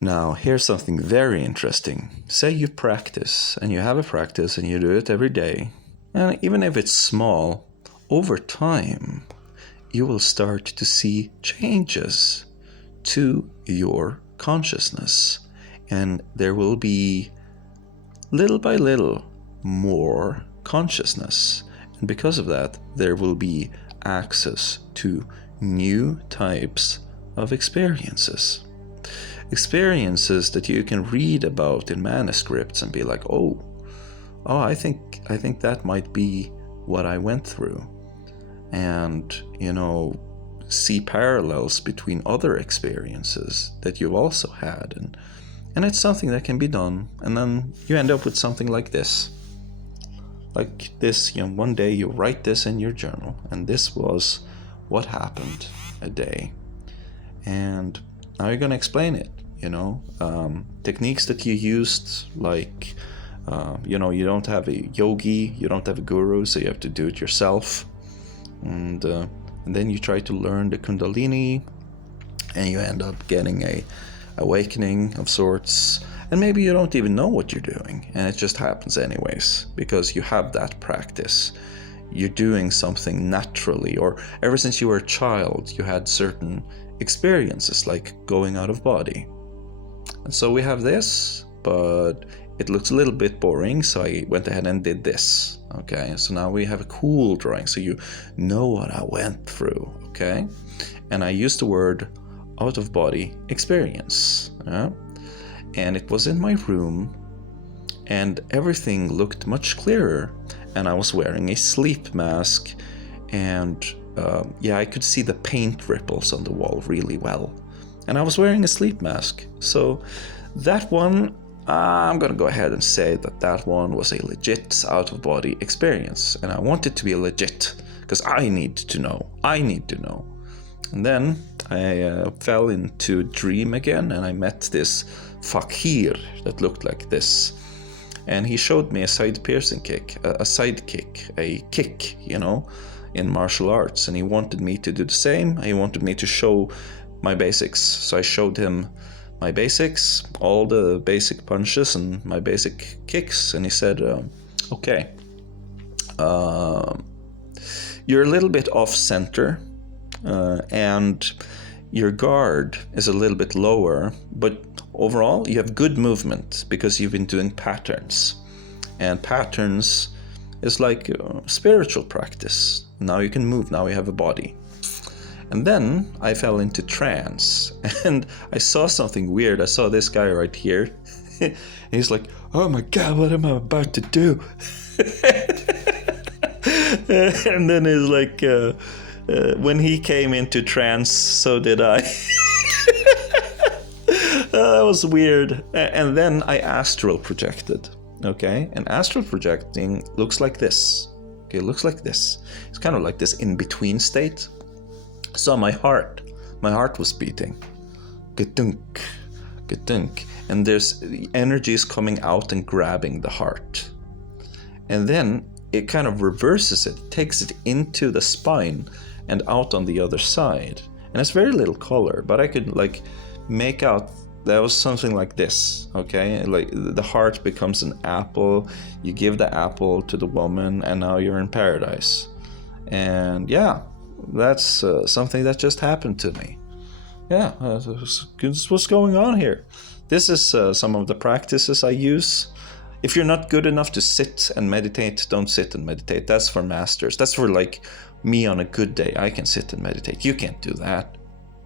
Now, here's something very interesting. Say you practice, and you have a practice, and you do it every day. And even if it's small, over time, you will start to see changes to your consciousness. And there will be, little by little, more consciousness. And because of that, there will be access to new types of experiences. Experiences that you can read about in manuscripts and be like, oh, I think that might be what I went through. And, see parallels between other experiences that you've also had. And it's something that can be done. And then you end up with something like this. Like this, one day you write this in your journal, and this was what happened a day. And now you're going to explain it, techniques that you used, like, you don't have a yogi, you don't have a guru, so you have to do it yourself. And then you try to learn the Kundalini, and you end up getting a awakening of sorts. And maybe you don't even know what you're doing, and it just happens anyways, because you have that practice. You're doing something naturally, or ever since you were a child, you had certain experiences, like going out of body. And so we have this, but it looks a little bit boring, so I went ahead and did this. Okay, so now we have a cool drawing, so you know what I went through. Okay, and I used the word out of body experience. And it was in my room, and everything looked much clearer, and I was wearing a sleep mask, and I could see the paint ripples on the wall really well. And I was wearing a sleep mask. So that one, I'm going to go ahead and say that one was a legit out-of-body experience. And I want it to be legit, because I need to know. And then I fell into a dream again, and I met this fakir that looked like this. And he showed me a side piercing kick, a side kick, a kick, in martial arts. And he wanted me to do the same. He wanted me to show my basics. So I showed him my basics, all the basic punches and my basic kicks. And he said, okay, you're a little bit off center, and your guard is a little bit lower, but overall you have good movement because you've been doing patterns. And patterns is like spiritual practice. Now you can move, now you have a body. And then I fell into trance, and I saw something weird. I saw this guy right here. He's like, oh my God, what am I about to do? And then he's like, when he came into trance, so did I. That was weird. And then I astral projected. Okay, and astral projecting looks like this. Okay, it looks like this. It's kind of like this in-between state. So my heart was beating. Gadunk, gadunk. And there's energy is coming out and grabbing the heart. And then it kind of reverses it, takes it into the spine and out on the other side. And it's very little color, but I could make out that was something like this, okay? Like the heart becomes an apple, you give the apple to the woman, and now you're in paradise. And yeah, that's something that just happened to me. Yeah, this is what's going on here. This is some of the practices I use. If you're not good enough to sit and meditate, don't sit and meditate. That's for masters. That's for me on a good day. I can sit and meditate. You can't do that.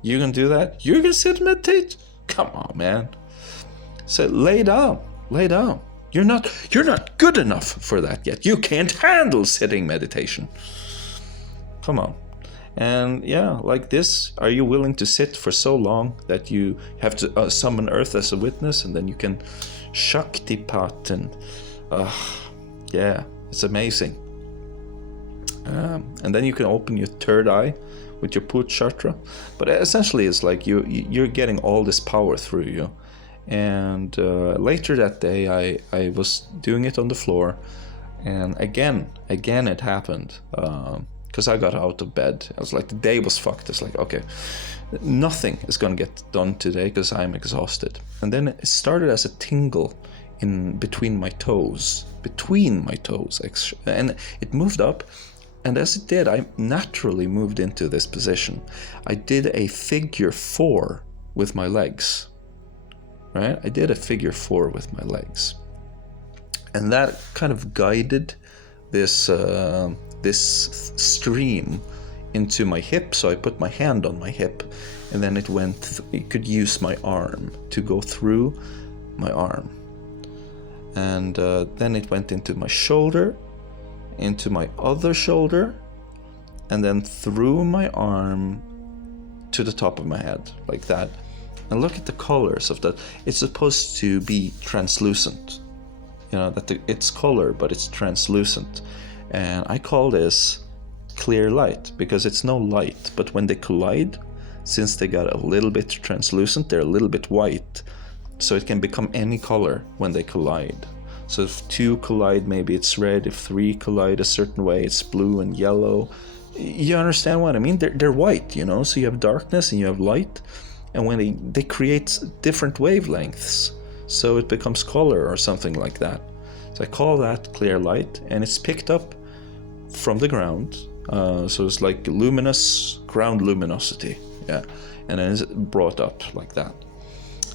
You can do that? You can sit and meditate? Come on, man. So lay down. You're not good enough for that yet. You can't handle sitting meditation. Come on. And yeah, like this, are you willing to sit for so long that you have to summon Earth as a witness, and then you can Shaktipat, and yeah, it's amazing. And then you can open your third eye with your Put chakra. But essentially it's like you're getting all this power through you. And later that day I was doing it on the floor, and again it happened. because I got out of bed. I was like, the day was fucked. It's like, okay, nothing is going to get done today because I'm exhausted. And then it started as a tingle in between my toes, and it moved up. And as it did, I naturally moved into this position. I did a figure 4 with my legs, right? I did a figure 4 with my legs. And that kind of guided this stream into my hip. So I put my hand on my hip, and then it could use my arm to go through my arm. And then it went into my shoulder, into my other shoulder, and then through my arm to the top of my head, like that. And look at the colors of that. It's supposed to be translucent, it's color, but it's translucent. And I call this clear light because it's no light, but when they collide, since they got a little bit translucent, they're a little bit white, so it can become any color when they collide. So if 2 collide, maybe it's red. If 3 collide a certain way, it's blue and yellow. You understand what I mean? They're white, so you have darkness and you have light, and when they create different wavelengths, so it becomes color or something like that. So I call that clear light, and it's picked up from the ground. So it's like luminous ground luminosity, yeah, and then it's brought up like that.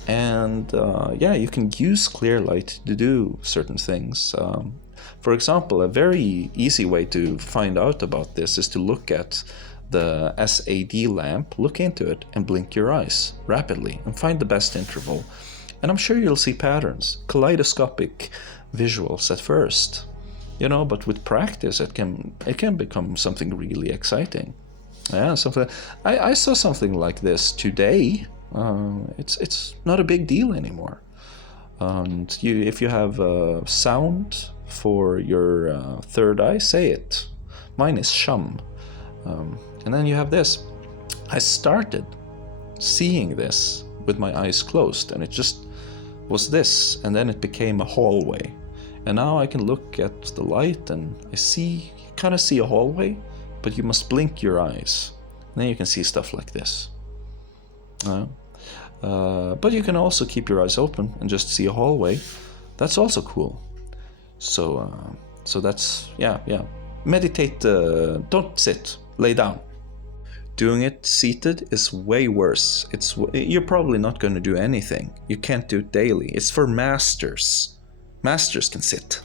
And you can use clear light to do certain things. For example, a very easy way to find out about this is to look at the SAD lamp, look into it, and blink your eyes rapidly and find the best interval. And I'm sure you'll see patterns, kaleidoscopic visuals at first, but with practice it can become something really exciting. Yeah, something. I saw something like this today. It's not a big deal anymore. And if you have sound for your third eye, say it. Mine is shum. And then you have this. I started seeing this with my eyes closed, and it just was this, and then it became a hallway. And now I can look at the light, and you kind of see a hallway, but you must blink your eyes. And then you can see stuff like this. But you can also keep your eyes open and just see a hallway. That's also cool. So that's, yeah. Meditate, don't sit, lay down. Doing it seated is way worse. You're probably not going to do anything. You can't do it daily. It's for masters. Masters can sit.